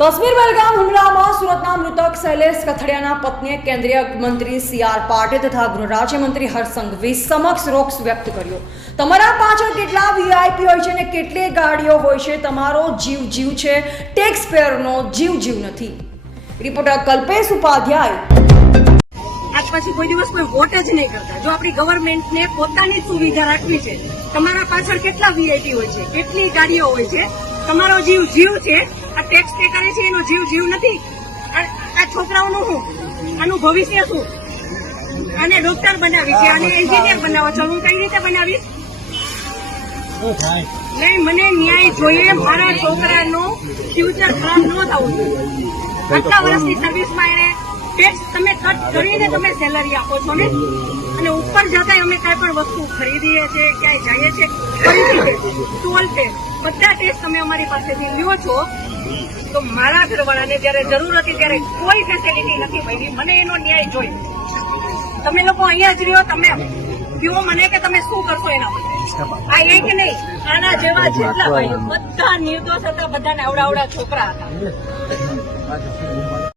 કાશ્મીર પહેલગામ હુમલામાં સુરતના મૃતક શૈલેષ કથડિયાના પત્નીએ કેન્દ્રીય મંત્રી સી.આર. પાટીલ તથા ગૃહ રાજ્યમંત્રી હર્ષ સંઘવી સમક્ષ રોષ વ્યક્ત કર્યો. તમારા પાછળ કેટલા વીઆઈપી હોય છે અને કેટલી ગાડીઓ હોય છે, તમારો જીવ જીવ છે, ટેક્સ પેયરનો જીવ જીવ નથી. રિપોર્ટર કલ્પેશ ઉપાધ્યાય. આજ પછી કોઈ દિવસ કોઈ વોટ જ નહીં કરતા. જો આપણી ગવર્મેન્ટને પોતાની સુવિધા રાખવી છે, તમારા પાછળ કેટલા વીઆઈપી હોય છે, કેટલી ગાડીઓ હોય છે, તમારો જીવ જીવ છે, આ ટેક્સ પે કરે છે એનો જીવ જીવ નથી. આ છોકરાઓનું શું, આનું ભવિષ્ય શું? આને ડોક્ટર બનાવી છે, આને એન્જિનિયર બનાવો છો, હું કઈ રીતે બનાવીશ? નહીં, મને ન્યાય જોઈએ. મારા છોકરાનું ફ્યુચર ખરાબ ન થવું જોઈએ. આટલા વર્ષની સર્વિસમાં એને ટેક્સ તમે કટ કરીને તમે સેલરી આપો છો ને, અને ઉપર જતા અમે કઈ પણ વસ્તુ ખરીદીએ છીએ, ક્યાંય જઈએ છીએ, ટોલ ટેક્સ બધા ટેક્સ તમે અમારી પાસેથી લ્યો છો. તો મારા ઘરવાળાને જયારે જરૂર હતી ત્યારે કોઈ ફેસિલિટી નથી મળી. મને એનો ન્યાય જોઈએ. તમે લોકો અહીંયા જ રહ્યો, તમે કહો મને કે તમે શું કરશો એના માટે. આ એક નહીં, આના જેવા જેટલા ભાઈ બધા નિર્દોષ હતા, બધાને આવડા છોકરા હતા.